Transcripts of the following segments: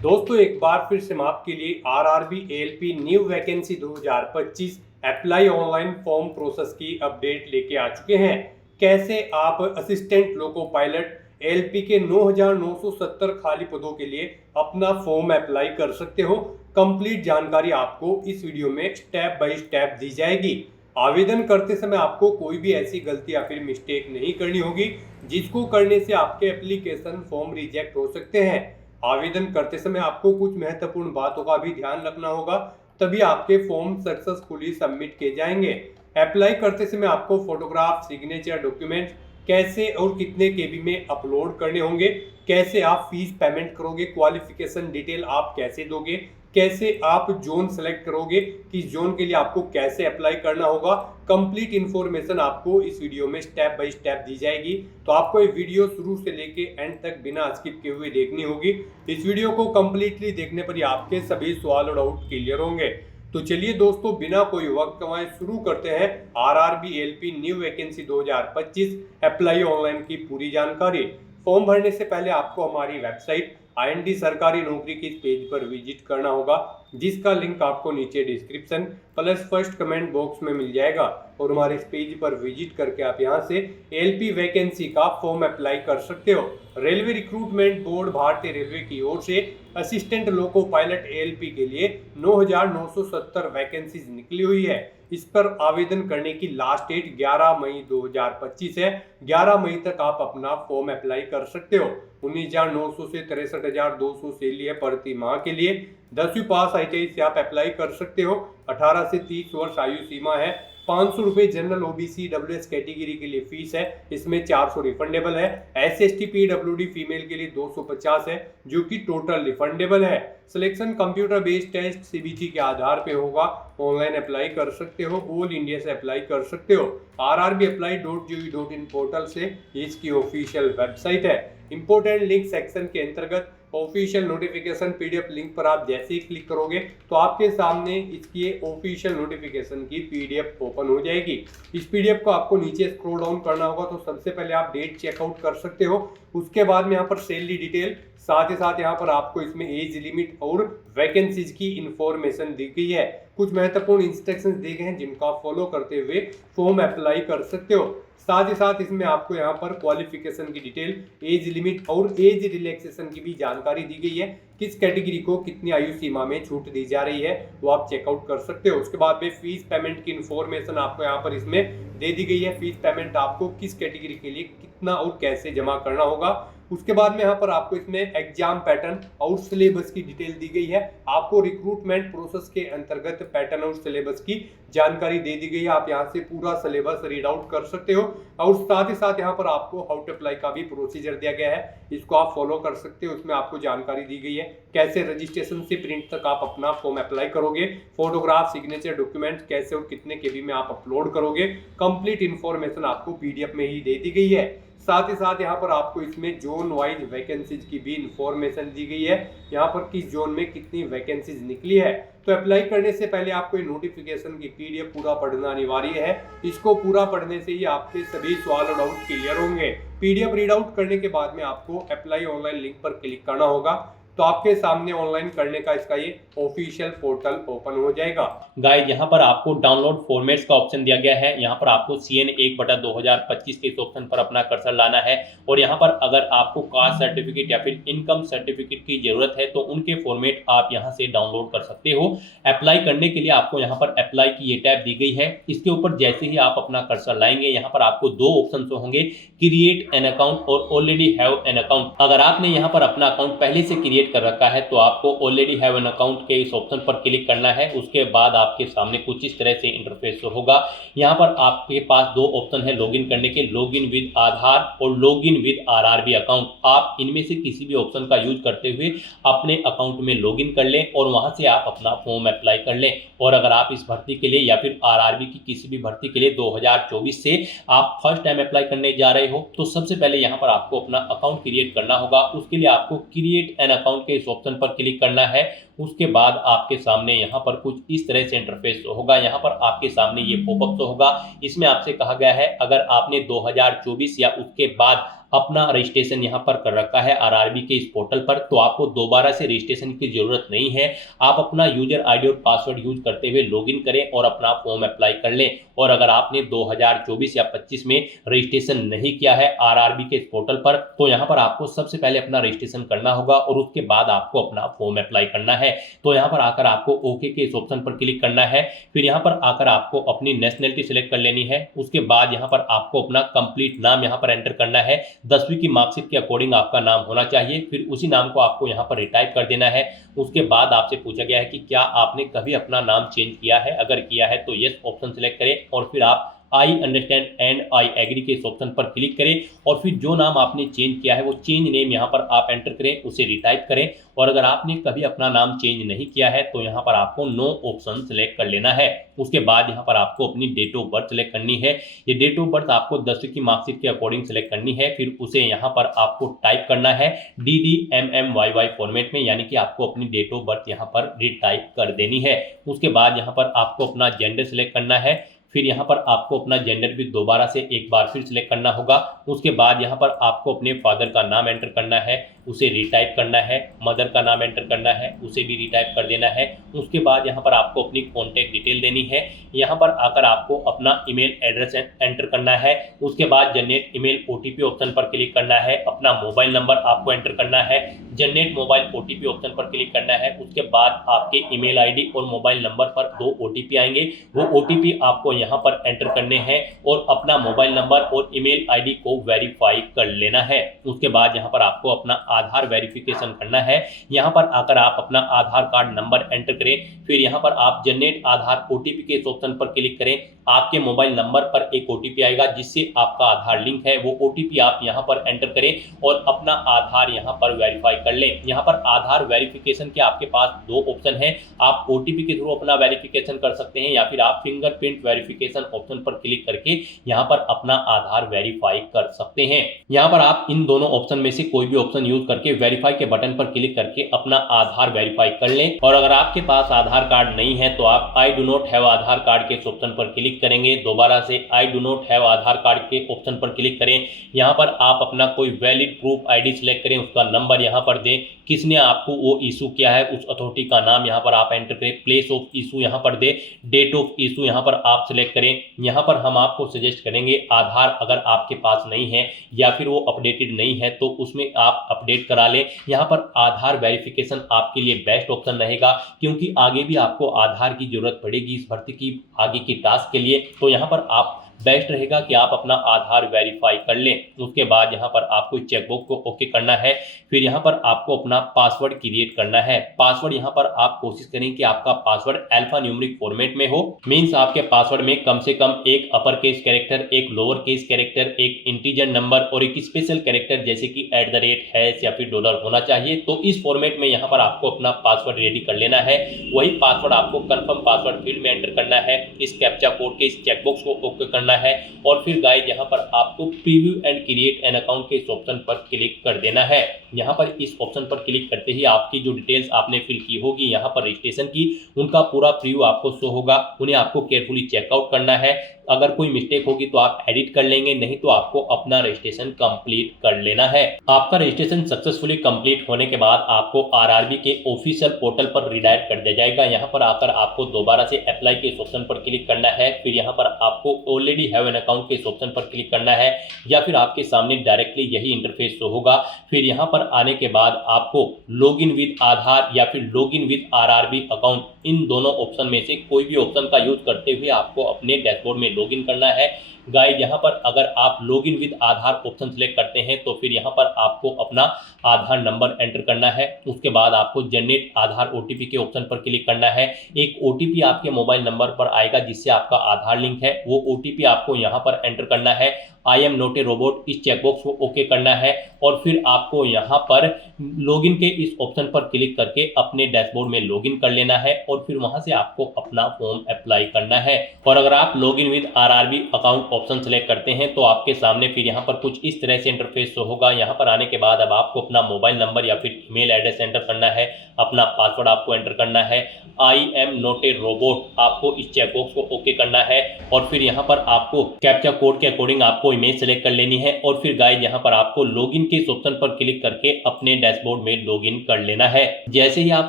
दोस्तों एक बार फिर से हम आपके लिए RRB ALP new vacancy 2025 apply online form process की अपडेट लेके आ चुके हैं। कैसे आप असिस्टेंट लोको पायलट एएलपी के 9,970 खाली पदों के लिए अपना फॉर्म अप्लाई कर सकते हो। कंप्लीट जानकारी आपको इस वीडियो में स्टेप बाय स्टेप दी जाएगी। आवेदन करते समय आपको कोई भी ऐसी गलती या फिर मिस्टेक नहीं करनी होगी जिसको करने से आपके एप्लीकेशन फॉर्म रिजेक्ट हो सकते हैं। आवेदन करते समय आपको कुछ महत्वपूर्ण बातों का भी ध्यान रखना होगा, तभी आपके फॉर्म सक्सेसफुली सबमिट किए जाएंगे। अप्लाई करते समय आपको फोटोग्राफ, सिग्नेचर, डॉक्यूमेंट कैसे और कितने केबी में अपलोड करने होंगे, कैसे आप फीस पेमेंट करोगे, क्वालिफिकेशन डिटेल आप कैसे दोगे, कैसे आप जोन सेलेक्ट करोगे, किस जोन के लिए आपको कैसे अप्लाई करना होगा, कंप्लीट इन्फॉर्मेशन आपको इस वीडियो में स्टेप बाय स्टेप दी जाएगी। तो आपको ये वीडियो शुरू से लेके एंड तक बिना स्किप किए हुए देखनी होगी। इस वीडियो को कंप्लीटली देखने पर ही आपके सभी सवाल और डाउट क्लियर होंगे। तो चलिए दोस्तों बिना कोई वक्त गंवाए शुरू करते हैं RRB ALP new vacancy 2025 apply online की पूरी जानकारी। फॉर्म भरने से पहले आपको हमारी वेबसाइट आईएनडी सरकारी नौकरी के पेज पर विजिट करना होगा, जिसका लिंक आपको नीचे description plus first comment box में मिल जाएगा। और हमारे इस पेज पर विजिट करके आप यहां से एएलपी वैकेंसी का फॉर्म अप्लाई कर सकते हो। रेलवे रिक्रूटमेंट बोर्ड भारतीय रेलवे की ओर से असिस्टेंट लोको पायलट एएलपी के लिए 9,970 वैकेंसीज निकली हुई है। इस पर आवेदन करने की लास्ट डेट 11 मई 2025 है। 11 मई तक आप अपना फॉर्म अप्लाई कर सकते हो। 19,900 से 63,200 सैलरी है प्रति माह के लिए। 10वीं पास आईटीआई से आप अप्लाई कर सकते हो। 18 से 30 वर्ष आयु सीमा है। 500 रुपए जनरल ओबीसी डब्ल्यूएस कैटेगरी के लिए फीस है, इसमें 400 रिफंडेबल है। एसएसटी पीडब्ल्यूडी फीमेल के लिए 250 है, जो कि टोटल रिफंडेबल है। Selection computer based test CBT के आधार पे होगा। ऑनलाइन अप्लाई कर सकते हो, ऑल इंडिया से अप्लाई कर सकते हो। rrbapply.gov.in पोर्टल से इसकी ऑफिशियल वेबसाइट है। इंपोर्टेंट लिंक सेक्शन के अंतर्गत ऑफिशियल नोटिफिकेशन पीडीएफ लिंक पर आप जैसे ही क्लिक करोगे तो आपके सामने इसकी ऑफिशियल नोटिफिकेशन की पीडीएफ ओपन हो जाएगी। इस पीडीएफ को आपको नीचे स्क्रॉल डाउन करना होगा, तो सबसे पहले आप डेट चेकआउट कर सकते हो। उसके बाद में यहाँ पर सैलरी डिटेल, साथ ही साथ यहाँ पर आपको इसमें एज लिमिट और वैकेंसीज की इंफॉर्मेशन दी गई है। कुछ महत्वपूर्ण इंस्ट्रक्शंस दिए गए हैं जिनको आप फॉलो करते हुए फॉर्म अप्लाई कर सकते हो। साथ ही साथ इसमें आपको यहाँ पर क्वालिफिकेशन की डिटेल, एज लिमिट और एज रिलैक्सेशन की भी जानकारी दी गई है। किस कैटेगरी को कितनी आयु सीमा में छूट दी जा रही है वो आप चेकआउट कर सकते हो। उसके बाद में फीस पेमेंट की इंफॉर्मेशन आपको यहाँ पर इसमें दे दी गई है। फीस पेमेंट आपको किस कैटेगरी के लिए कितना और कैसे जमा करना होगा। उसके बाद में यहाँ पर आपको इसमें एग्जाम पैटर्न और सिलेबस की डिटेल दी गई है। आपको रिक्रूटमेंट प्रोसेस के अंतर्गत पैटर्न और सिलेबस की जानकारी दे दी गई है। आप यहाँ से पूरा सिलेबस रीड आउट कर सकते हो। और साथ ही साथ यहाँ पर आपको हाउ टू अप्लाई का भी प्रोसीजर दिया गया है, इसको आप फॉलो कर सकते हो। उसमें आपको जानकारी दी गई है कैसे रजिस्ट्रेशन से प्रिंट तक आप अपना फॉर्म अप्लाई करोगे, फोटोग्राफ, सिग्नेचर, डॉक्यूमेंट कैसे और कितने केबी में आप अपलोड करोगे। कंप्लीट इन्फॉर्मेशन आपको पीडीएफ में ही दे दी गई है। साथ ही साथ यहाँ पर आपको इसमें जोन वाइज वैकेंसीज की भी इंफॉर्मेशन दी गई है, यहाँ पर किस जोन में कितनी वैकेंसीज निकली है। तो अप्लाई करने से पहले आपको नोटिफिकेशन की पीडीएफ पूरा पढ़ना अनिवार्य है। इसको पूरा पढ़ने से ही आपके सभी सवाल और डाउट क्लियर होंगे। पीडीएफ रीड आउट करने के बाद में आपको अप्लाई ऑनलाइन लिंक पर क्लिक करना होगा, तो आपके सामने ऑनलाइन करने का इसका ये ऑफिशियल पोर्टल ओपन हो जाएगा। गाइड यहाँ पर आपको डाउनलोड फॉर्मेट्स का ऑप्शन दिया गया है। यहाँ पर आपको CN 1/2025 के इस ऑप्शन पर अपना कर्सर लाना है। और यहाँ पर अगर आपको कास्ट सर्टिफिकेट या फिर इनकम सर्टिफिकेट की जरूरत है तो उनके फॉर्मेट आप यहाँ से डाउनलोड कर सकते हो। अप्लाई करने के लिए आपको यहाँ पर अप्लाई की ये टैब दी गई है। इसके ऊपर जैसे ही आप अपना कर्सर लाएंगे यहाँ पर आपको दो ऑप्शन होंगे, क्रिएट एन अकाउंट और ऑलरेडी हैव एन अकाउंट। अगर आपने यहाँ पर अपना अकाउंट पहले से क्रिएट कर रखा है तो आपको ऑलरेडी हैव एन अकाउंट के इस ऑप्शन पर क्लिक करना है। उसके बाद आपके सामने कुछ इस तरह से इंटरफेस होगा। यहाँ पर आपके पास दो ऑप्शन है लॉगिन करने के, लॉगिन विद आधार और लॉगिन विद आरआरबी अकाउंट। आप इनमें से किसी भी ऑप्शन का यूज करते हुए अपने अकाउंट में लॉगिन कर लें और वहां से आप अपना फॉर्म अप्लाई कर लें। और अगर आप इस भर्ती के लिए या फिर आरआरबी की किसी भी भर्ती के लिए 2024 से आप फर्स्ट टाइम अप्लाई करने जा रहे हो तो सबसे पहले यहाँ पर आपको अपना अकाउंट क्रिएट करना होगा। उसके लिए आपको क्रिएट एन अकाउंट के इस ऑप्शन पर क्लिक करना है। उसके बाद आपके सामने यहाँ पर कुछ इस तरह से इंटरफेस होगा। यहाँ पर आपके सामने ये पॉपअप होगा। इसमें आपसे कहा गया है अगर आपने 2024 या उसके बाद अपना रजिस्ट्रेशन यहाँ पर कर रखा है आरआरबी के इस पोर्टल पर, तो आपको दोबारा से रजिस्ट्रेशन की जरूरत नहीं है। आप अपना यूजर आईडी और पासवर्ड यूज करते हुए लॉगिन करें और अपना फॉर्म अप्लाई कर लें। और अगर आपने 2024 या 25 में रजिस्ट्रेशन नहीं किया है आरआरबी के इस पोर्टल पर, तो यहाँ पर आपको सबसे पहले अपना रजिस्ट्रेशन करना होगा और उसके बाद आपको अपना फॉर्म अप्लाई करना है। तो यहाँ पर आकर आपको ओके के इस ऑप्शन पर क्लिक करना है। फिर यहाँ पर आकर आपको अपनी नेशनलिटी सिलेक्ट कर लेनी है। उसके बाद यहाँ पर आपको अपना कंप्लीट नाम यहाँ पर एंटर करना है। 10वीं की मार्कशीट के अकॉर्डिंग आपका नाम होना चाहिए। फिर उसी नाम को आपको यहाँ पर रिटाइप कर देना है। उसके बाद आपसे पूछा गया है कि क्या आपने कभी अपना नाम चेंज किया है, अगर किया है तो यस ऑप्शन सिलेक्ट करें और फिर आप I understand and I agree के इस ऑप्शन पर क्लिक करें और फिर जो नाम आपने चेंज किया है वो चेंज नेम यहाँ पर आप एंटर करें, उसे रिटाइप करें। और अगर आपने कभी अपना नाम चेंज नहीं किया है तो यहाँ पर आपको नो ऑप्शन सेलेक्ट कर लेना है। उसके बाद यहाँ पर आपको अपनी डेट ऑफ बर्थ सेलेक्ट करनी है। ये डेट ऑफ बर्थ आपको 10वीं की मार्कशीट के अकॉर्डिंग सेलेक्ट करनी है। फिर उसे यहाँ पर आपको टाइप करना है DDMMYY फॉर्मेट में, यानी कि आपको अपनी डेट ऑफ बर्थ यहाँ पर रिटाइप कर देनी है। उसके बाद यहाँ पर आपको अपना जेंडर सेलेक्ट करना है। फिर यहाँ पर आपको अपना जेंडर भी दोबारा से एक बार फिर सिलेक्ट करना होगा। उसके बाद यहाँ पर आपको अपने फादर का नाम एंटर करना है, उसे रिटाइप करना है। मदर का नाम एंटर करना है, उसे भी रिटाइप कर देना है। उसके बाद यहाँ पर आपको अपनी कॉन्टैक्ट डिटेल देनी है। यहाँ पर आकर आपको अपना ईमेल एड्रेस एंटर करना है। उसके बाद जनरेट ईमेल OTP ऑप्शन पर क्लिक करना है। अपना मोबाइल नंबर आपको एंटर करना है। जनरेट मोबाइल OTP ऑप्शन पर क्लिक करना है। उसके बाद आपके ईमेल आईडी और मोबाइल नंबर पर 2 OTP आएंगे। वो OTP आपको यहाँ पर एंटर करने हैं और अपना मोबाइल नंबर और ईमेल आईडी को वेरीफाई कर लेना है। उसके बाद यहाँ पर आपको अपना आधार वेरिफिकेशन करना है। यहाँ पर आकर आप अपना आधार कार्ड नंबर एंटर करें। फिर यहाँ पर आप जनरेट आधार OTP के इस ऑप्शन पर क्लिक करें। आपके मोबाइल नंबर पर एक OTP आएगा जिससे आपका आधार लिंक है। वो OTP आप यहाँ पर एंटर करें और अपना आधार यहाँ पर वेरीफाई कर लें। यहाँ पर आधार वेरिफिकेशन के आपके पास 2 ऑप्शन हैं। आप OTP के थ्रू अपना वेरिफिकेशन कर सकते हैं या फिर आप फिंगरप्रिंट वेरिफिकेशन ऑप्शन पर क्लिक करके यहाँ पर अपना आधार वेरीफाई कर सकते हैं। यहाँ पर आप इन दोनों ऑप्शन में से कोई भी ऑप्शन यूज करके वेरीफाई के बटन पर क्लिक करके अपना आधार वेरीफाई कर लें। और अगर आपके पास आधार कार्ड नहीं है तो आप I do not have Aadhaar card के ऑप्शन पर क्लिक करेंगे। दोबारा से I do not have Aadhaar card के ऑप्शन पर क्लिक करें। यहाँ पर आप अपना कोई वैलिड प्रूफ आईडी सिलेक्ट करें, उसका नंबर यहाँ पर दें, किसने आपको वो इशू किया है उस अथॉरिटी का नाम यहाँ पर आप एंटर करें, प्लेस ऑफ इशू यहाँ पर दें, डेट ऑफ इशू यहाँ पर आप सिलेक्ट करें। यहाँ पर हम आपको सजेस्ट करेंगे आधार अगर आपके पास नहीं है या फिर वो अपडेटेड नहीं है तो उसमें आप अपडेट करा लें। यहाँ पर आधार वेरिफिकेशन आपके लिए बेस्ट ऑप्शन रहेगा क्योंकि आगे भी आपको आधार की जरूरत पड़ेगी इस भर्ती की आगे की टास्क के लिए। तो यहाँ पर आप बेस्ट रहेगा कि आप अपना आधार वेरीफाई कर लें। उसके बाद यहाँ पर आपको चेकबॉक्स को ओके करना है। फिर यहाँ पर आपको अपना पासवर्ड क्रिएट करना है। पासवर्ड यहाँ पर आप कोशिश करें कि आपका पासवर्ड अल्फा न्यूमेरिक फॉर्मेट में हो। मींस आपके पासवर्ड में कम से कम एक अपर केस कैरेक्टर, एक लोअर केस कैरेक्टर, एक इंटीजर नंबर और एक स्पेशल कैरेक्टर जैसे कि @ या फिर डॉलर होना चाहिए। तो इस फॉर्मेट में यहाँ पर आपको अपना पासवर्ड रेडी कर लेना है। वही पासवर्ड आपको कंफर्म पासवर्ड फील्ड में एंटर करना है। इस कैप्चा कोड के इस चेकबॉक्स को ओके करना है और फिर गाइस यहाँ पर आपको preview and create an account के इस ऑप्शन पर क्लिक कर देना है। यहाँ पर इस ऑप्शन पर क्लिक करते ही आपकी जो डिटेल्स आपने फिल की होगी यहाँ पर रजिस्ट्रेशन की, उनका पूरा प्रीव्यू आपको शो होगा। उन्हें आपको केयरफुली चेकआउट करना है। अगर कोई मिस्टेक होगी तो आप एडिट कर लेंगे, नहीं तो आपको अपना रजिस्ट्रेशन कंप्लीट कर लेना है। आपका रजिस्ट्रेशन सक्सेसफुली कंप्लीट होने के बाद आपको आरआरबी के ऑफिशियल पोर्टल पर रिडायरेक्ट कर दिया जाएगा। यहाँ पर आकर आपको दोबारा से अप्लाई के इस ऑप्शन पर क्लिक करना है। फिर यहाँ पर आपको ऑलरेडी हैव एन अकाउंट के इस ऑप्शन पर क्लिक करना है या फिर आपके सामने डायरेक्टली यही इंटरफेस शो होगा। फिर यहाँ पर आने के बाद आपको लॉगिन विद आधार या फिर लॉगिन विद आरआरबी अकाउंट, इन दोनों ऑप्शन में से कोई भी ऑप्शन का यूज करते हुए आपको अपने डैशबोर्ड में लॉगिन करना है। गाइस यहाँ पर अगर आप login with Aadhaar option select करते हैं तो फिर यहाँ पर आपको अपना आधार नंबर एंटर करना है। उसके बाद आपको जनरेट आधार OTP के ऑप्शन पर क्लिक करना है। एक OTP आपके मोबाइल नंबर पर आएगा जिससे आपका आधार लिंक है। वो OTP आपको यहाँ पर एंटर करना है। I am not a robot, इस चेकबॉक्स को ओके करना है और फिर आपको यहाँ पर लॉगिन के इस ऑप्शन पर क्लिक करके अपने डैशबोर्ड में लॉगिन कर लेना है और फिर वहां से आपको अपना फॉर्म अप्लाई करना है। और अगर आप login with RRB account option select करते हैं तो आपके सामने फिर यहाँ पर कुछ इस तरह से इंटरफेस शो होगा। यहाँ पर आने के बाद अब आपको अपना मोबाइल नंबर या फिर ईमेल एड्रेस एंटर करना है, अपना पासवर्ड आपको एंटर करना है, I am not a robot आपको इस चेकबॉक्स को ओके करना है और फिर यहाँ पर आपको कैप्चा कोड के अकॉर्डिंग आपको इमेज सेलेक्ट कर लेनी है और फिर गाइस यहाँ पर आपको लॉगिन के इस ऑप्शन पर क्लिक करके अपने डैशबोर्ड में लॉगिन कर लेना है। जैसे ही आप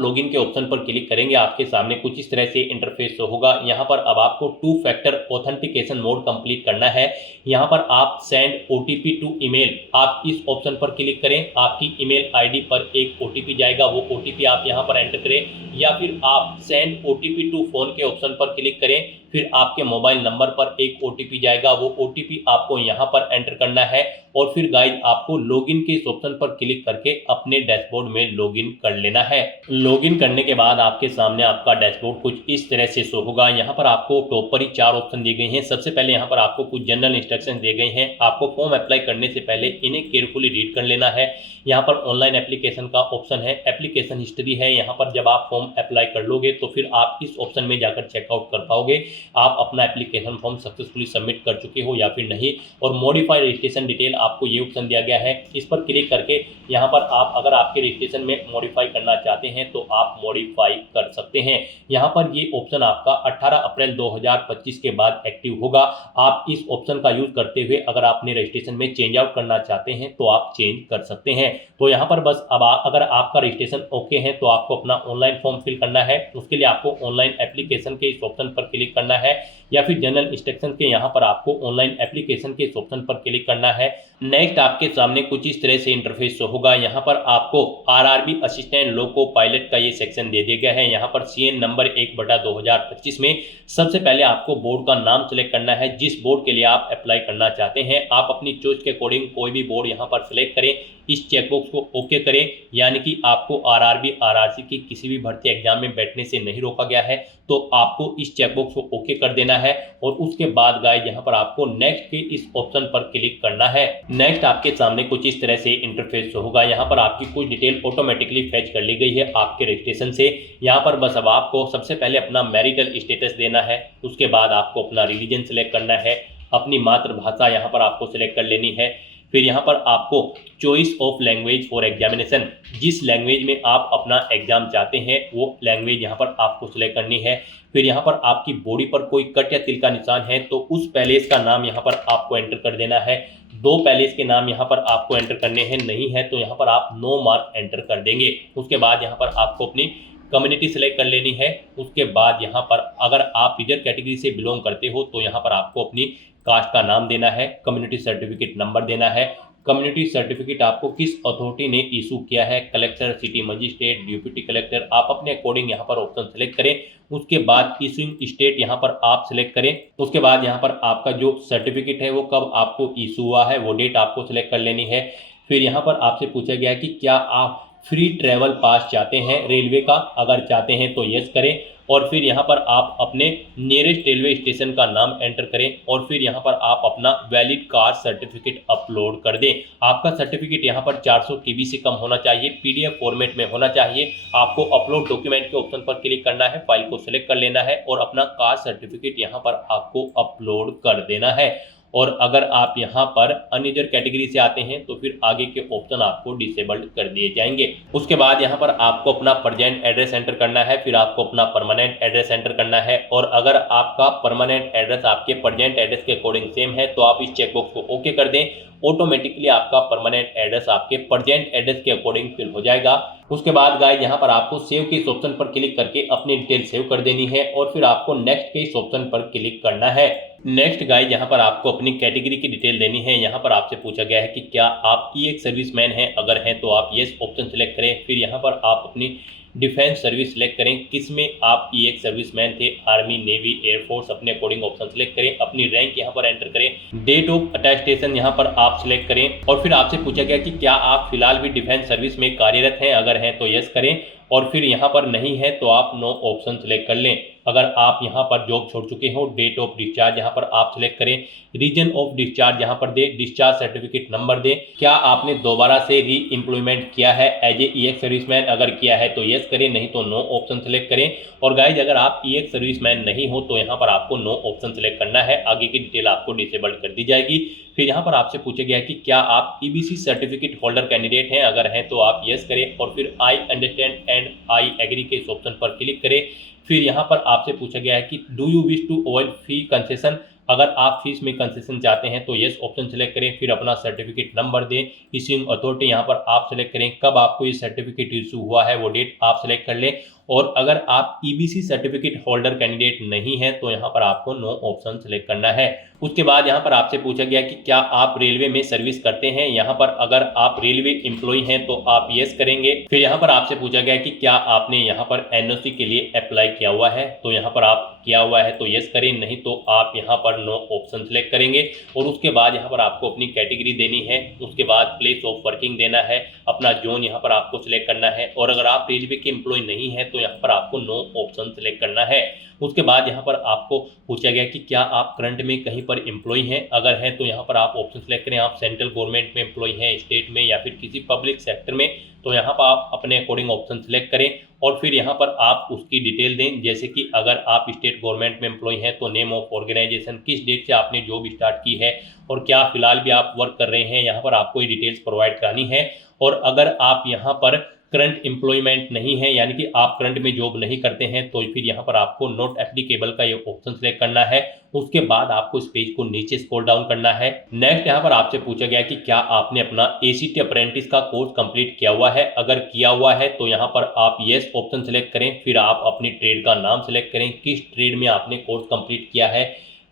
लॉगिन के ऑप्शन पर क्लिक करेंगे आपके सामने कुछ इस तरह से इंटरफेस होगा। यहाँ पर अब आपको 2 फैक्टर ऑथेंटिकेशन मोड कंप्लीट करना है। यहाँ पर आप सेंड ओटीपी टू ईमेल आप इस ऑप्शन पर क्लिक करें, आपकी ईमेल आईडी पर एक ओटीपी जाएगा, वो ओटीपी आप यहाँ पर एंटर करें या फिर आप सेंड ओटीपी टू फोन के ऑप्शन पर क्लिक करें, फिर आपके मोबाइल नंबर पर एक ओटीपी जाएगा, वो ओटीपी आपको यहाँ पर एंटर करना है और फिर गाइस आपको लॉगिन के इस ऑप्शन पर क्लिक करके अपने डैशबोर्ड में लॉगिन कर लेना है। लॉगिन करने के बाद आपके सामने आपका डैशबोर्ड कुछ इस तरह से शो होगा। यहाँ पर आपको टॉप पर ही 4 ऑप्शन दिए गए हैं। सबसे पहले यहाँ पर आपको कुछ जनरल इंस्ट्रक्शन दिए गए हैं। आपको फॉर्म अप्लाई करने से पहले इन्हें केयरफुली रीड कर लेना है। यहाँ पर ऑनलाइन एप्लीकेशन का ऑप्शन है, एप्लीकेशन हिस्ट्री है। यहाँ पर जब आप फॉर्म अप्लाई कर लोगे तो फिर आप इस ऑप्शन में जाकर चेकआउट कर पाओगे आप अपना एप्लीकेशन फॉर्म सक्सेसफुली सबमिट कर चुके हो या फिर नहीं। और मॉडिफाई रजिस्ट्रेशन डिटेल आपको ये ऑप्शन दिया गया है, इस पर क्लिक करके यहाँ पर आप अगर आपके रजिस्ट्रेशन में मॉडिफाई करना चाहते हैं तो आप मॉडिफाई कर सकते हैं। यहाँ पर ये ऑप्शन आपका 18 अप्रैल 2025 के बाद एक्टिव होगा। आप इस ऑप्शन का यूज करते हुए अगर आपने रजिस्ट्रेशन में चेंज आउट करना चाहते हैं तो आप चेंज कर सकते हैं। तो यहाँ पर बस अब अगर आपका रजिस्ट्रेशन ओके है तो आपको अपना ऑनलाइन फॉर्म फिल करना है। उसके लिए आपको ऑनलाइन एप्लीकेशन के इस ऑप्शन पर क्लिक करना है या फिर जनरल इंस्ट्रक्शन के यहाँ पर आपको ऑनलाइन एप्लीकेशन के इस ऑप्शन पर क्लिक करना है। नेक्स्ट आपके सामने कुछ इस तरह से इंटरफेस होगा। यहाँ पर आपको आरआरबी असिस्टेंट लोको पायलट का ये सेक्शन दे दिया गया है। यहाँ पर सीएन नंबर 1/2025 में सबसे पहले आपको बोर्ड का नाम सेलेक्ट करना है जिस बोर्ड के लिए आप अप्लाई करना चाहते हैं। आप अपनी चॉइस के अकॉर्डिंग कोई भी बोर्ड यहाँ पर सिलेक्ट करें, इस चेकबॉक्स को ओके करें, यानी कि आपको आरआरबी आरआरसी की किसी भी भर्ती एग्जाम में बैठने से नहीं रोका गया है तो आपको इस चेकबॉक्स को ओके कर देना है और उसके बाद गाइस यहाँ पर आपको नेक्स्ट के इस ऑप्शन पर क्लिक करना है। नेक्स्ट आपके सामने कुछ इस तरह से इंटरफेस होगा। यहाँ पर आपकी कुछ डिटेल ऑटोमेटिकली फेच कर ली गई है आपके रजिस्ट्रेशन से। यहाँ पर बस अब आपको सबसे पहले अपना मैरिटल स्टेटस देना है, उसके बाद आपको अपना रिलीजन सेलेक्ट करना है, अपनी मातृभाषा यहाँ पर आपको सिलेक्ट कर लेनी है। फिर यहाँ पर आपको choice of language for examination, जिस लैंग्वेज में आप अपना एग्जाम चाहते हैं वो लैंग्वेज यहाँ पर आपको सिलेक्ट करनी है। फिर यहाँ पर आपकी बॉडी पर कोई कट या तिल का निशान है तो उस पैलेस का नाम यहाँ पर आपको एंटर कर देना है। 2 पैलेस के नाम यहाँ पर आपको एंटर करने हैं, नहीं है तो यहाँ पर आप नो मार्क एंटर कर देंगे। उसके बाद यहाँ पर आपको अपनी कम्युनिटी सेलेक्ट कर लेनी है। उसके बाद यहाँ पर अगर आप रिजर्व कैटेगरी से बिलोंग करते हो तो यहाँ पर आपको अपनी कास्ट का नाम देना है, कम्युनिटी सर्टिफिकेट नंबर देना है। कम्युनिटी सर्टिफिकेट आपको किस अथॉरिटी ने इशू किया है, collector, city magistrate, deputy collector, आप अपने अकॉर्डिंग यहाँ पर ऑप्शन सेलेक्ट करें। उसके बाद इशूइंग स्टेट यहाँ पर आप सिलेक्ट करें। उसके बाद यहाँ पर आपका जो सर्टिफिकेट है वो कब आपको इशू हुआ है वो डेट आपको सिलेक्ट कर लेनी है। फिर यहाँ पर आपसे पूछा गया है कि क्या आप फ्री ट्रैवल पास चाहते हैं रेलवे का, अगर चाहते हैं तो यस करें और फिर यहाँ पर आप अपने नियरेस्ट रेलवे स्टेशन का नाम एंटर करें और फिर यहाँ पर आप अपना वैलिड कास्ट सर्टिफिकेट अपलोड कर दें। आपका सर्टिफिकेट यहाँ पर 400 KB से कम होना चाहिए, PDF फॉर्मेट में होना चाहिए। आपको अपलोड डॉक्यूमेंट के ऑप्शन पर क्लिक करना है, फाइल को सिलेक्ट कर लेना है और अपना कास्ट सर्टिफिकेट यहाँ पर आपको अपलोड कर देना है। और अगर आप यहाँ पर अनरिजर्व कैटेगरी से आते हैं तो फिर आगे के ऑप्शन आपको डिसेबल्ड कर दिए जाएंगे। उसके बाद यहाँ पर आपको अपना प्रेजेंट एड्रेस एंटर करना है, फिर आपको अपना परमानेंट एड्रेस एंटर करना है और अगर आपका परमानेंट एड्रेस आपके प्रेजेंट एड्रेस के अकॉर्डिंग सेम है तो आप इस चेकबॉक्स को ओके कर दें। ऑटोमेटिकली आपका परमानेंट एड्रेस आपके प्रेजेंट एड्रेस के अकॉर्डिंग फिल हो जाएगा। उसके बाद गाइस यहाँ पर आपको सेव के इस ऑप्शन पर क्लिक करके अपनी डिटेल सेव कर देनी है और फिर आपको नेक्स्ट के इस ऑप्शन पर क्लिक करना है। नेक्स्ट गाइस यहाँ पर आपको अपनी कैटेगरी की डिटेल देनी है। यहाँ पर आपसे पूछा गया है कि क्या आप EX सर्विसमैन हैं, अगर हैं तो आप यस ऑप्शन सेलेक्ट करें। फिर यहाँ पर आप अपनी डिफेंस सर्विस सेलेक्ट करें, किसमें आप EX सर्विसमैन थे, आर्मी, नेवी, एयरफोर्स, अपने अकॉर्डिंग ऑप्शन सेलेक्ट करें। अपनी रैंक यहाँ पर एंटर करें, डेट ऑफ अटेस्टेशन यहाँ पर आप सिलेक्ट करें और फिर आपसे पूछा गया कि क्या आप फिलहाल भी डिफेंस सर्विस में कार्यरत हैं, अगर हैं तो यस करें और फिर यहाँ पर नहीं है तो आप नो ऑप्शन सेलेक्ट कर लें। अगर आप यहाँ पर जॉब छोड़ चुके हो, डेट ऑफ डिस्चार्ज यहाँ पर आप सिलेक्ट करें, रीजन ऑफ डिस्चार्ज यहाँ पर दे, डिस्चार्ज सर्टिफिकेट नंबर दे, क्या आपने दोबारा से री एम्प्लॉयमेंट किया है एज ए ईएक्स सर्विसमैन, अगर किया है तो यस करें, नहीं तो नो ऑप्शन सेलेक्ट करें। और गाइज अगर आप ईएक्स सर्विसमैन नहीं हो तो यहाँ पर आपको नो ऑप्शन सेलेक्ट करना है, आगे की डिटेल आपको डिसेबल्ड कर दी जाएगी। फिर यहाँ पर आपसे पूछा गया कि क्या आप ईबीसी सर्टिफिकेट होल्डर कैंडिडेट हैं, अगर हैं तो आप यस करें और फिर I understand and I agree के इस ऑप्शन पर क्लिक करें। फिर यहाँ पर आपसे पूछा गया है कि do you wish to avoid fee concession, अगर आप फीस में कंसेशन चाहते हैं तो यस ऑप्शन सेलेक्ट करें, फिर अपना सर्टिफिकेट नंबर दें, इश्यूइंग अथॉरिटी यहाँ पर आप सेलेक्ट करें, कब आपको ये सर्टिफिकेट इशू हुआ है वो डेट आप सेलेक्ट कर लें। और अगर आप ईबीसी सर्टिफिकेट होल्डर कैंडिडेट नहीं है तो यहाँ पर आपको नो ऑप्शन सेलेक्ट करना है। उसके बाद यहाँ पर आपसे पूछा गया कि क्या आप रेलवे में सर्विस करते हैं, यहाँ पर अगर आप रेलवे एम्प्लॉय हैं तो आप यस करेंगे। फिर यहाँ पर आपसे पूछा गया कि क्या आपने यहाँ पर एनओसी के लिए अप्लाई किया हुआ है, तो यहाँ पर आप किया हुआ है तो यस करें, नहीं तो आप यहाँ पर नो ऑप्शन सेलेक्ट करेंगे। और उसके बाद यहाँ पर आपको अपनी कैटेगरी देनी है, उसके बाद प्लेस ऑफ वर्किंग देना है, अपना जोन यहाँ पर आपको सिलेक्ट करना है। और अगर आप रेलवे के एम्प्लॉय नहीं है तो यहाँ पर आपको नो ऑप्शन सेलेक्ट करना है। उसके बाद यहाँ पर आपको पूछा गया कि क्या आप करंट में कहीं पर एम्प्लॉय हैं, अगर हैं तो यहाँ पर आप ऑप्शन सेलेक्ट करें, आप सेंट्रल गवर्नमेंट में एम्प्लॉय हैं, स्टेट में या फिर किसी पब्लिक सेक्टर में, तो यहाँ पर आप अपने अकॉर्डिंग ऑप्शन सेलेक्ट करें। और फिर यहाँ पर आप उसकी डिटेल दें, जैसे कि अगर आप स्टेट गवर्नमेंट में एम्प्लॉय हैं तो नेम ऑफ ऑर्गेनाइजेशन, किस डेट से आपने जॉब स्टार्ट की है और क्या फिलहाल भी आप वर्क कर रहे हैं, यहाँ पर आपको ये डिटेल्स प्रोवाइड करानी है। और अगर आप यहाँ पर करंट एम्प्लॉयमेंट नहीं है, यानी कि आप करंट में जॉब नहीं करते हैं, तो फिर यहाँ पर आपको नॉट एप्लीकेबल का ये ऑप्शन सेलेक्ट करना है। उसके बाद आपको इस पेज को नीचे स्क्रॉल डाउन करना है। नेक्स्ट यहाँ पर आपसे पूछा गया कि क्या आपने अपना एसीटी अप्रेंटिस का कोर्स कंप्लीट किया हुआ है, अगर किया हुआ है तो यहाँ पर आप यस ऑप्शन सेलेक्ट करें, फिर आप अपनी ट्रेड का नाम सेलेक्ट करें, किस ट्रेड में आपने कोर्स कंप्लीट किया है,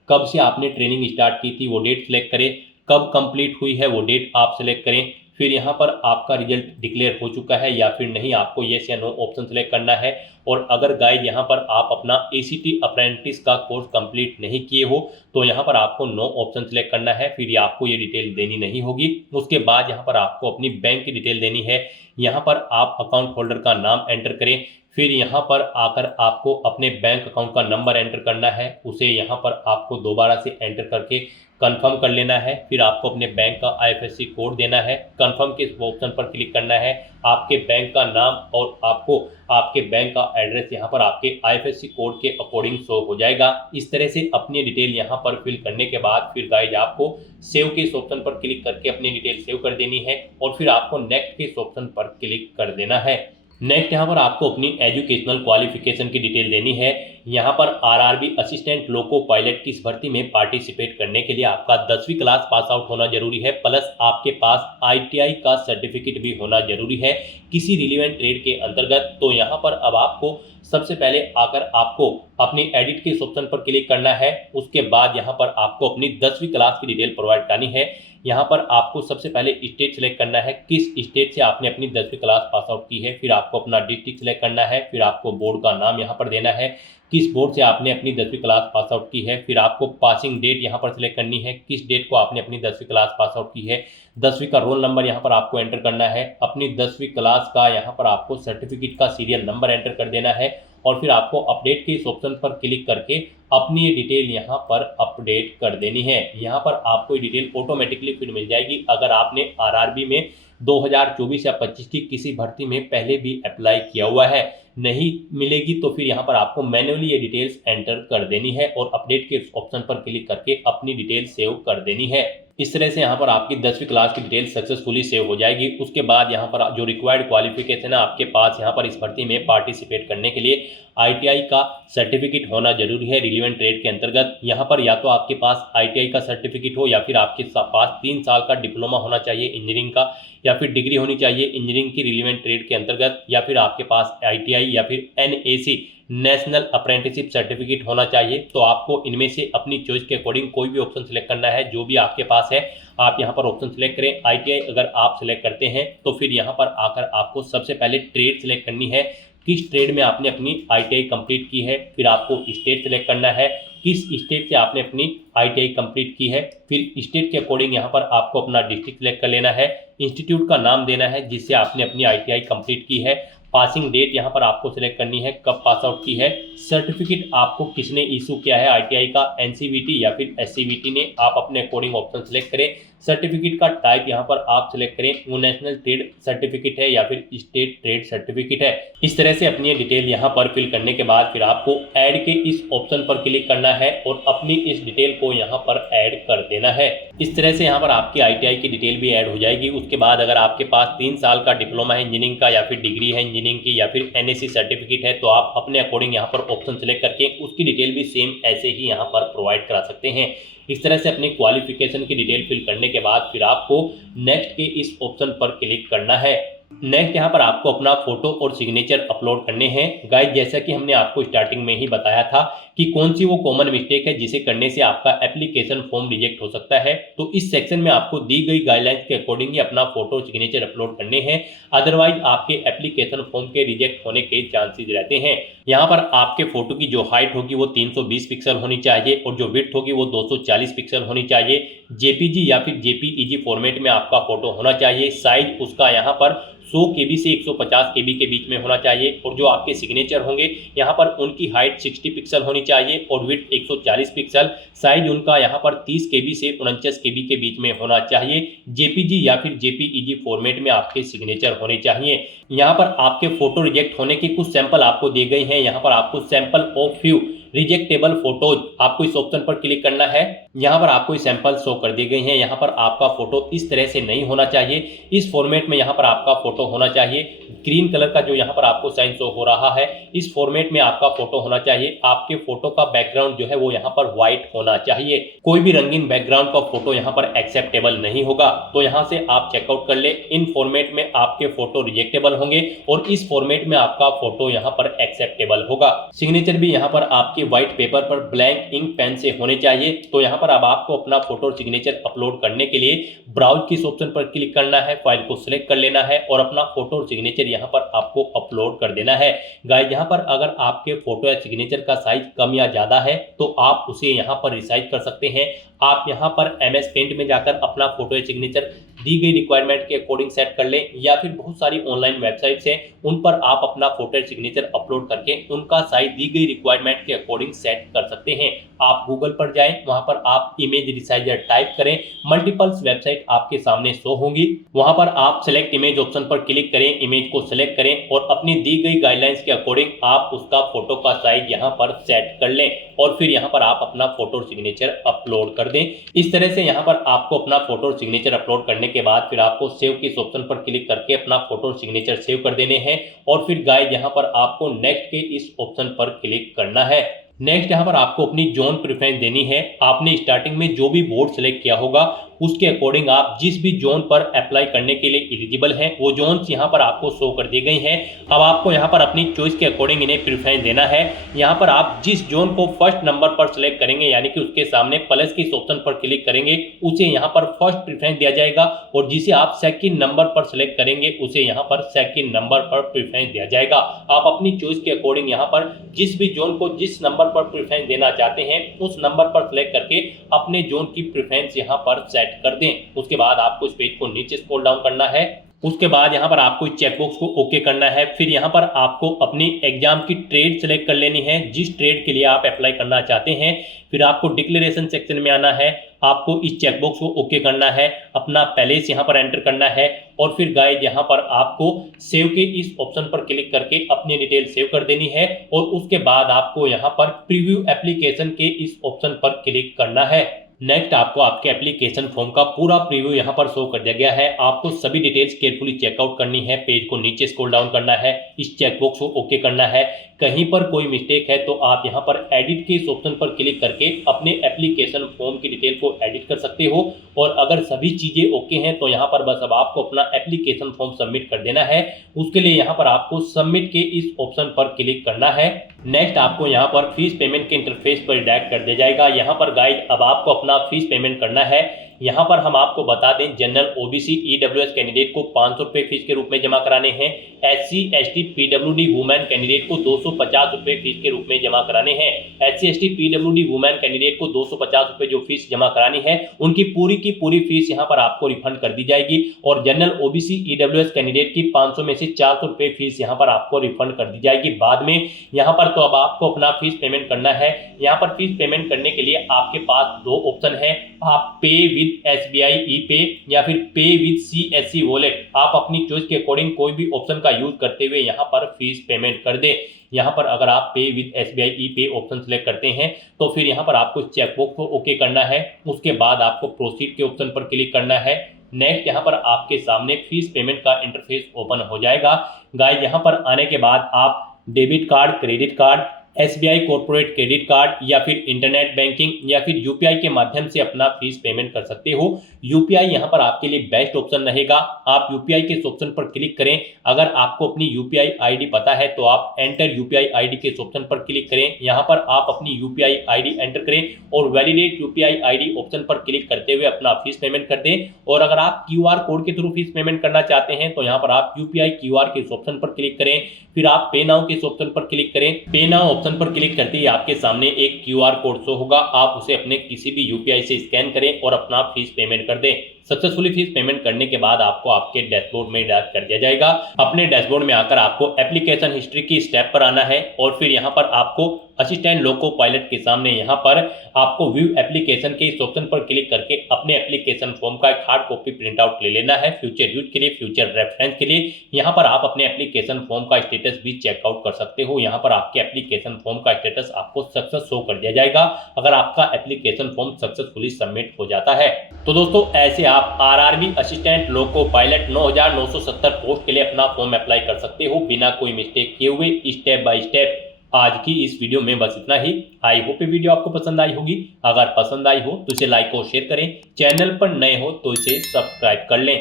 कब से आपने ट्रेनिंग स्टार्ट की थी वो डेट सेलेक्ट करें, कब कंप्लीट हुई है वो डेट आप सेलेक्ट करें। फिर यहाँ पर आपका रिजल्ट डिक्लेयर हो चुका है या फिर नहीं, आपको येस या नो ऑप्शन सेलेक्ट करना है। और अगर गाइड यहाँ पर आप अपना एसीटी अप्रेंटिस का कोर्स कंप्लीट नहीं किए हो तो यहाँ पर आपको नो ऑप्शन सेलेक्ट करना है, फिर आपको ये डिटेल देनी नहीं होगी। उसके बाद यहाँ पर आपको अपनी बैंक की डिटेल देनी है, यहाँ पर आप अकाउंट होल्डर का नाम एंटर करें, फिर यहाँ पर आकर आपको अपने बैंक अकाउंट का नंबर एंटर करना है, उसे यहाँ पर आपको दोबारा से एंटर करके कंफर्म कर लेना है। फिर आपको अपने बैंक का आईएफएससी कोड देना है, कंफर्म के ऑप्शन पर क्लिक करना है, आपके बैंक का नाम और आपको आपके बैंक का एड्रेस यहाँ पर आपके आईएफएससी कोड के अकॉर्डिंग शो हो जाएगा। इस तरह से अपनी डिटेल यहाँ पर फिल करने के बाद फिर गाइज आपको सेव के इस ऑप्शन पर क्लिक करके अपनी डिटेल सेव कर देनी है और फिर आपको नेक्स्ट के इस ऑप्शन पर क्लिक कर देना है। नेक्स्ट यहाँ पर आपको अपनी एजुकेशनल क्वालिफिकेशन की डिटेल देनी है। यहाँ पर आरआरबी असिस्टेंट लोको पायलट की इस भर्ती में पार्टिसिपेट करने के लिए आपका 10वीं क्लास पास आउट होना जरूरी है, प्लस आपके पास आईटीआई का सर्टिफिकेट भी होना जरूरी है किसी रिलेवेंट ट्रेड के अंतर्गत। तो यहाँ पर अब आपको सबसे पहले आकर आपको अपनी एडिट के इस ऑप्शन पर क्लिक करना है। उसके बाद यहाँ पर आपको अपनी 10वीं क्लास की डिटेल प्रोवाइड करनी है। यहाँ पर आपको सबसे पहले स्टेट सेलेक्ट करना है, किस स्टेट से आपने अपनी 10वीं क्लास पास आउट की है, फिर आपको अपना डिस्ट्रिक्ट सेलेक्ट करना है, फिर आपको बोर्ड का नाम यहाँ पर देना है, किस बोर्ड से आपने अपनी 10वीं क्लास पास आउट की है, फिर आपको पासिंग डेट यहाँ पर सिलेक्ट करनी है, किस डेट को आपने अपनी 10वीं क्लास पास आउट की है, 10वीं का रोल नंबर यहाँ पर आपको एंटर करना है, अपनी 10वीं क्लास का यहाँ पर आपको सर्टिफिकेट का सीरियल नंबर एंटर कर देना है और फिर आपको अपडेट के इस ऑप्शन पर क्लिक करके अपनी ये डिटेल यहाँ पर अपडेट कर देनी है। यहाँ पर आपको ये डिटेल ऑटोमेटिकली फिर मिल जाएगी। अगर आपने आरआरबी में 2024 या 25 की किसी भर्ती में पहले भी अप्लाई किया हुआ है, नहीं मिलेगी तो फिर यहाँ पर आपको मैन्युअली ये डिटेल्स एंटर कर देनी है और अपडेट के ऑप्शन पर क्लिक करके अपनी डिटेल सेव कर देनी है। इस तरह से यहाँ पर आपकी 10वीं क्लास की डिटेल सक्सेसफुली सेव हो जाएगी। उसके बाद यहाँ पर जो रिक्वायर्ड क्वालिफिकेशन है आपके पास यहाँ पर इस भर्ती में पार्टिसिपेट करने के लिए आईटीआई का सर्टिफिकेट होना जरूरी है रिलेवेंट ट्रेड के अंतर्गत। यहाँ पर या तो आपके पास आईटीआई का सर्टिफिकेट हो या फिर आपके पास 3 साल का डिप्लोमा होना चाहिए इंजीनियरिंग का, या फिर डिग्री होनी चाहिए इंजीनियरिंग की रिलेवेंट ट्रेड के अंतर्गत, या फिर आपके पास आईटीआई या फिर एनएसी नेशनल अप्रेंटिसशिप सर्टिफिकेट होना चाहिए। तो आपको इनमें से अपनी चॉइस के अकॉर्डिंग कोई भी ऑप्शन सेलेक्ट करना है, जो भी आपके पास है आप यहाँ पर ऑप्शन सेलेक्ट करें। आईटीआई अगर आप सेलेक्ट करते हैं तो फिर यहाँ पर आकर आपको सबसे पहले ट्रेड सेलेक्ट करनी है, किस ट्रेड में आपने अपनी आईटीआई कंप्लीट की है, फिर आपको स्टेट सेलेक्ट करना है, किस स्टेट से आपने अपनी आईटीआई कंप्लीट की है, फिर स्टेट के अकॉर्डिंग यहाँ पर आपको अपना डिस्ट्रिक्ट सेलेक्ट कर लेना है, इंस्टीट्यूट का नाम देना है जिससे आपने अपनी आईटीआई कंप्लीट की है, पासिंग डेट यहाँ पर आपको सिलेक्ट करनी है, कब पास आउट की है, सर्टिफिकेट आपको किसने इशू किया है, आईटीआई का, एनसीवीटी या फिर एससीवीटी ने, आप अपने अकॉर्डिंग ऑप्शन सेलेक्ट करें। सर्टिफिकेट का टाइप यहाँ पर आप सिलेक्ट करें, वो नेशनल ट्रेड सर्टिफिकेट है या फिर स्टेट ट्रेड सर्टिफिकेट है। इस तरह से अपनी डिटेल यहाँ पर फिल करने के बाद फिर आपको ऐड के इस ऑप्शन पर क्लिक करना है और अपनी इस डिटेल को यहाँ पर ऐड कर देना है। इस तरह से यहाँ पर आपकी आईटीआई की डिटेल भी ऐड हो जाएगी। उसके बाद अगर आपके पास 3 साल का डिप्लोमा है इंजीनियरिंग का या फिर डिग्री है इंजीनियरिंग की या फिर एनएससी सर्टिफिकेट है, तो आप अपने अकॉर्डिंग यहाँ पर ऑप्शन सेलेक्ट करके उसकी डिटेल भी सेम ऐसे ही यहाँ पर प्रोवाइड करा सकते हैं। इस तरह से अपनी क्वालिफिकेशन की डिटेल फिल करने के बाद फिर आपको नेक्स्ट के इस ऑप्शन पर क्लिक करना है। नेक्स्ट यहाँ पर आपको अपना फोटो और सिग्नेचर अपलोड करने हैं। गाइस, जैसा कि हमने आपको स्टार्टिंग में ही बताया था कि कौन सी वो कॉमन मिस्टेक है जिसे करने से आपका एप्लीकेशन फॉर्म रिजेक्ट हो सकता है, तो इस सेक्शन में आपको दी गई गाइडलाइंस के अकॉर्डिंग ही अपना फोटो और सिग्नेचर अपलोड करने हैं, अदरवाइज आपके एप्लीकेशन फॉर्म के रिजेक्ट होने के चांसेस रहते हैं। यहाँ पर आपके फोटो की जो हाइट होगी वो 320 पिक्सल होनी चाहिए और जो विड्थ होगी वो 240 पिक्सल होनी चाहिए। जेपीजी या फिर जेपीईजी फॉर्मेट में आपका फोटो होना चाहिए। साइज उसका यहाँ पर 100 KB से 150 KB के बीच में होना चाहिए और जो आपके सिग्नेचर होंगे यहाँ पर उनकी हाइट 60 पिक्सल होनी चाहिए और विड्थ 140 पिक्सल। साइज उनका यहाँ पर 30 KB से 49 KB के बीच में होना चाहिए। जेपीजी या फिर जेपीईजी फॉर्मेट में आपके सिग्नेचर होने चाहिए। यहाँ पर आपके फोटो रिजेक्ट होने के कुछ सैंपल आपको दिए गए हैं। यहाँ पर आपको सैंपल ऑफ फ्यू रिजेक्टेबल फोटोज, आपको इस ऑप्शन पर क्लिक करना है। यहाँ पर आपको सैंपल शो कर दिए गए हैं। यहाँ पर आपका फोटो इस तरह से नहीं होना चाहिए, इस फॉर्मेट में यहाँ पर आपका फोटो होना चाहिए। ग्रीन कलर का जो यहाँ पर आपको साइन शो हो रहा है, इस फॉर्मेट में आपका फोटो होना चाहिए। आपके फोटो का बैकग्राउंड जो है वो यहाँ पर व्हाइट होना चाहिए। कोई भी रंगीन बैकग्राउंड का फोटो यहाँ पर एक्सेप्टेबल नहीं होगा। तो यहाँ से आप चेकआउट कर ले, इन फॉर्मेट में आपके फोटो रिजेक्टेबल होंगे और इस फॉर्मेट में आपका फोटो यहाँ पर एक्सेप्टेबल होगा। सिग्नेचर भी यहाँ पर आपके व्हाइट पेपर पर ब्लैंक इंक पेन से होने चाहिए। तो यहाँ पर अब आपको अपना फोटो और सिग्नेचर अपलोड करने के लिए ब्राउज की इस ऑप्शन पर क्लिक करना है, फाइल को सिलेक्ट कर लेना है और अपना फोटो और सिग्नेचर यहाँ पर आपको अपलोड कर देना है। गाइस, यहाँ पर अगर आपके फोटो या सिग्नेचर का साइज कम या ज्यादा है तो आप उसे यहाँ पर रिसाइज कर सकते हैं। आप यहाँ पर MS पेंट में जाकर अपना फोटो या सिग्नेचर दी गई रिक्वायरमेंट के अकॉर्डिंग सेट कर लें, या फिर बहुत सारी ऑनलाइन वेबसाइट्स हैं उन पर आप अपना फोटो या सिग्नेचर अपलोड करके उनका साइज दी गई रिक्वायरमेंट के अकॉर्डिंग सेट कर सकते हैं। आप गूगल पर जाएं, वहां पर आप इमेज रिसाइजर टाइप करें, मल्टीपल्स वेबसाइट आपके सामने शो होंगी। वहां पर आप सिलेक्ट इमेज ऑप्शन पर क्लिक करें, इमेज को सिलेक्ट करें और अपनी दी गई गाइडलाइंस के अकॉर्डिंग आप उसका फोटो का साइज यहाँ पर सेट कर लें और फिर यहाँ पर आप अपना फोटो और सिग्नेचर अपलोड कर दें। इस तरह से यहाँ पर आपको अपना फोटो और सिग्नेचर अपलोड करने के बाद फिर आपको सेव के इस ऑप्शन पर क्लिक करके अपना फोटो और सिग्नेचर सेव कर देने हैं और फिर गाइस यहाँ पर आपको नेक्स्ट के इस ऑप्शन पर क्लिक करना है। नेक्स्ट यहाँ पर आपको अपनी जोन प्रेफरेंस देनी है। आपने स्टार्टिंग में जो भी बोर्ड सेलेक्ट किया होगा उसके अकॉर्डिंग आप जिस भी जोन पर अप्लाई करने के लिए एलिजिबल हैं वो जोन्स यहाँ पर आपको शो कर दी गई हैं। अब आपको यहाँ पर अपनी चॉइस के अकॉर्डिंग इन्हें प्रेफरेंस देना है। यहाँ पर आप जिस जोन को फर्स्ट नंबर पर सिलेक्ट करेंगे, यानी कि उसके सामने प्लस के इस ऑप्शन पर क्लिक करेंगे, उसे यहाँ पर फर्स्ट प्रेफरेंस दिया जाएगा और जिसे आप सेकंड नंबर पर सिलेक्ट करेंगे उसे यहाँ पर सेकंड नंबर पर प्रेफरेंस दिया जाएगा। आप अपनी चॉइस के अकॉर्डिंग यहाँ पर जिस भी जोन को जिस नंबर पर प्रेफरेंस देना चाहते हैं उस नंबर पर सिलेक्ट करके अपने जोन की प्रेफरेंस यहाँ पर सेट कर दें। उसके बाद आपको इस पेज को नीचे स्क्रॉल डाउन करना है। उसके बाद यहाँ पर आपको इस चेकबॉक्स को ओके करना है। फिर यहाँ पर आपको अपनी एग्जाम की ट्रेड सेलेक्ट कर लेनी है, जिस ट्रेड के लिए आप अप्लाई करना चाहते हैं। फिर आपको डिक्लेरेशन सेक्शन में आना है, आपको इस चेकबॉक्स को ओके करना है, अपना पैलेस यहाँ पर एंटर करना है और फिर गाइस यहाँ पर आपको सेव के इस ऑप्शन पर क्लिक करके अपनी डिटेल सेव कर देनी है और उसके बाद आपको यहाँ पर प्रीव्यू एप्लीकेशन के इस ऑप्शन पर क्लिक करना है। नेक्स्ट आपको आपके एप्लीकेशन फॉर्म का पूरा प्रीव्यू यहाँ पर शो कर दिया गया है। आपको सभी डिटेल्स केयरफुली चेकआउट करनी है, पेज को नीचे स्क्रॉल डाउन करना है, इस चेकबॉक्स को ओके करना है। कहीं पर कोई मिस्टेक है तो आप यहाँ पर एडिट के इस ऑप्शन पर क्लिक करके अपने एप्लीकेशन फॉर्म की डिटेल को एडिट कर सकते हो और अगर सभी चीजें ओके हैं तो यहाँ पर बस अब आपको अपना एप्लीकेशन फॉर्म सबमिट कर देना है। उसके लिए यहाँ पर आपको सबमिट के इस ऑप्शन पर क्लिक करना है। नेक्स्ट आपको यहाँ पर फीस पेमेंट के इंटरफेस पर रिडायरेक्ट कर दिया जाएगा। यहाँ पर गाइड अब आपको अपना फीस पेमेंट करना है। यहाँ पर हम आपको बता दें, जनरल ओबीसी ईडब्ल्यूएस कैंडिडेट को 500 रुपये फीस के रूप में जमा कराने हैं। SC ST PWD women candidate को 250 रुपये फीस के रूप में जमा कराने हैं। SC ST PWD women candidate को 250 रुपये जो फीस जमा करानी है, उनकी पूरी की पूरी फीस यहाँ पर आपको रिफंड कर दी जाएगी। और जनरल ओबीसी ईडब्ल्यूएस कैंडिडेट की 500 में से 400 रुपये फीस यहाँ पर आपको रिफंड कर दी जाएगी बाद में। यहाँ पर तो अब आपको अपना फीस पेमेंट करना है। यहाँ पर फीस पेमेंट करने के लिए आपके पास दो ऑप्शन है, आप पे विद SBI ई-पे या फिर पे विद CSC वॉलेट। आप अपनी चॉइस के अकॉर्डिंग कोई भी ऑप्शन का यूज करते हुए यहाँ पर फीस पेमेंट कर दे। यहाँ पर अगर आप पे विद SBI ई-पे ऑप्शन सेलेक्ट करते हैं तो फिर यहाँ पर आपको चेकबुक को ओके करना है। उसके बाद आपको प्रोसीड के ऑप्शन पर क्लिक करना है। नेक्स्ट यहाँ पर आपके सामने फीस पेमेंट का इंटरफेस ओपन हो जाएगा। गाइस, यहाँ पर आने के बाद आप debit card, credit card, SBI corporate credit card या फिर इंटरनेट बैंकिंग या फिर UPI के माध्यम से अपना फीस पेमेंट कर सकते हो। UPI यहाँ पर आपके लिए बेस्ट ऑप्शन रहेगा। आप UPI के इस ऑप्शन पर क्लिक करें। अगर आपको अपनी UPI ID पता है तो आप एंटर UPI ID के इस ऑप्शन पर क्लिक करें। यहाँ पर आप अपनी UPI ID एंटर करें और वैलिडेट UPI ID ऑप्शन पर क्लिक करते हुए अपना फीस पेमेंट कर दें। और अगर आप QR कोड के थ्रू फीस पेमेंट करना चाहते हैं तो यहाँ पर आप UPI QR के इस ऑप्शन पर क्लिक करें। फिर आप पे नाउ के इस ऑप्शन पर क्लिक करें। पे नाउ ऑप्शन पर क्लिक करते ही आपके सामने एक QR कोड शो होगा। आप उसे अपने किसी भी UPI से स्कैन करें और अपना फीस पेमेंट कर दें। सक्सेसफुली फीस पेमेंट करने के बाद आपको आपके डैशबोर्ड में डायरेक्ट कर दिया जाएगा। अपने डैशबोर्ड में आकर आपको एप्लीकेशन हिस्ट्री की स्टेप पर आना है और फिर यहाँ पर आपको असिस्टेंट लोको पायलट के सामने यहाँ पर आपको व्यू एप्लीकेशन के इस ऑप्शन पर क्लिक करके अपने एप्लीकेशन फॉर्म का एक हार्ड कॉपी प्रिंट आउट ले लेना है फ्यूचर यूज के लिए, फ्यूचर रेफरेंस के लिए। यहाँ पर आप अपने एप्लीकेशन फॉर्म का स्टेटस भी चेकआउट कर सकते हो। यहाँ पर आपके एप्लीकेशन फॉर्म का स्टेटस आपको सक्सेस शो कर दिया जाएगा अगर आपका एप्लीकेशन फॉर्म सक्सेसफुली सबमिट हो जाता है। तो दोस्तों, ऐसे आप RRB assistant loco pilot 9970 post के लिए अपना फॉर्म अप्लाई कर सकते हो बिना कोई मिस्टेक किए हुए, स्टेप बाय स्टेप। आज की इस वीडियो में बस इतना ही। आई होप ये वीडियो आपको पसंद आई होगी। अगर पसंद आई हो तो इसे लाइक और शेयर करें। चैनल पर नए हो तो इसे सब्सक्राइब कर लें।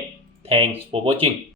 Thanks for watching.